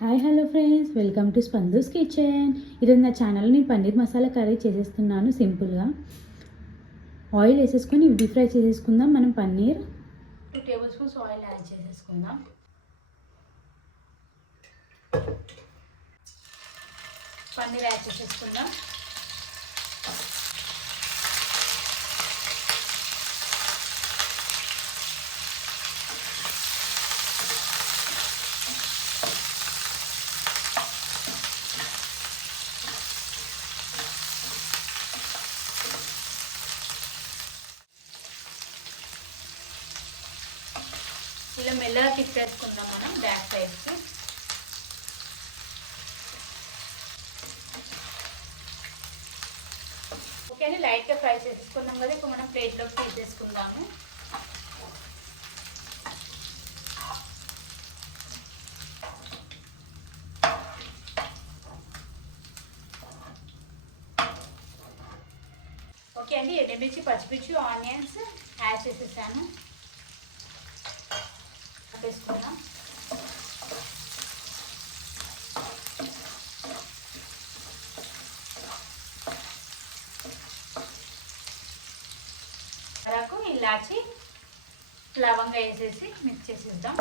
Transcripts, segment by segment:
Hi hello friends, welcome to Spandu's kitchen. ఈరోజు నా ఛానల్లో నేను పన్నీర్ మసాలా కర్రీ చేసేస్తున్నాను. సింపుల్గా ఆయిల్ వేసేసుకొని డీప్ ఫ్రై చేసేసుకుందాం. మనం పన్నీర్ 2 టేబుల్ స్పూన్స్ ఆయిల్ యాడ్ చేసేసుకుందాం. పన్నీర్ యాడ్ చేసేసుకుందాం. ఇలా మెల్లగా తిప్పేసుకుందాం మనం బ్యాక్ సైడ్స్. ఓకే అండి, లైట్గా ఫ్రై చేసేసుకున్నాం కదా. ఇప్పుడు మనం ప్లేట్లోకి తీసేసుకుందాము. ఓకే అండి, ఎండుమిర్చి, పచ్చిమిర్చి, ఆనియన్స్ యాడ్ చేసేసాను. వేసుకుందాం. వరకు ఇలాచి, లవంగా వేసేసి మిక్స్ చేసేద్దాం.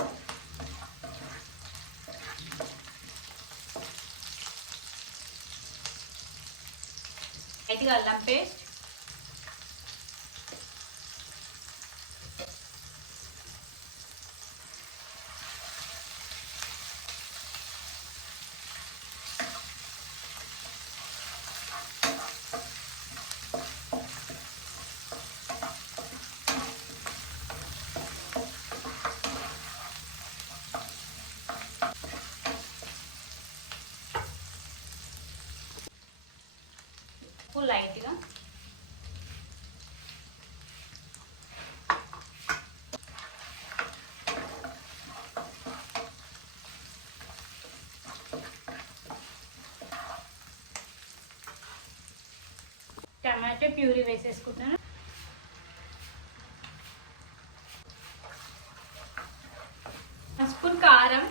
లైట్గా అల్లం పేస్ట్, లైట్గా టమాటో ప్యూరీ వేసేసుకుంటున్నాను. స్పూన్ కారం,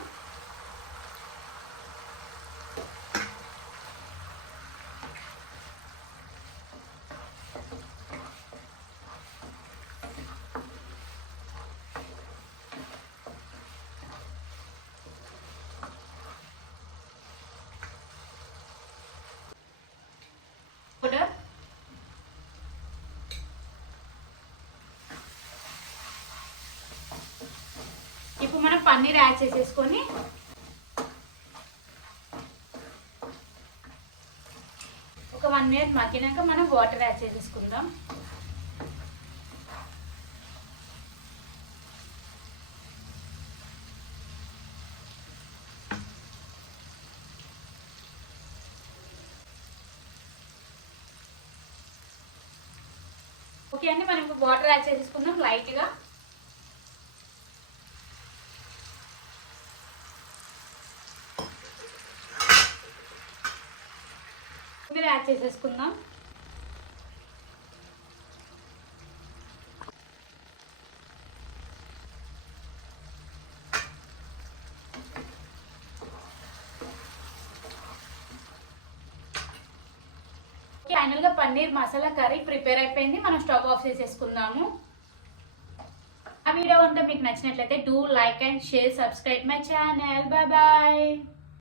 పౌడర్, ఇప్పుడు మనం పన్నీర్ యాడ్ చేసేసుకొని ఒక 1 మినిట్ మగ్గినాక మనం వాటర్ యాడ్ చేసేసుకుందాం. ఓకే అండి, మనం ఇప్పుడు వాటర్ యాడ్ చేసేసుకుందాం లైట్గా. యాడ్ చేసేసుకుందాం. ఫైనల్ గా పన్నీర్ మసాలా కర్రీ ప్రిపేర్ అయిపోయింది. మనం స్టవ్ ఆఫ్ చేసేసుకుందాము. ఆ వీడియో ఉంటే మీకు నచ్చినట్లయితే do like and share, subscribe my channel. Bye bye.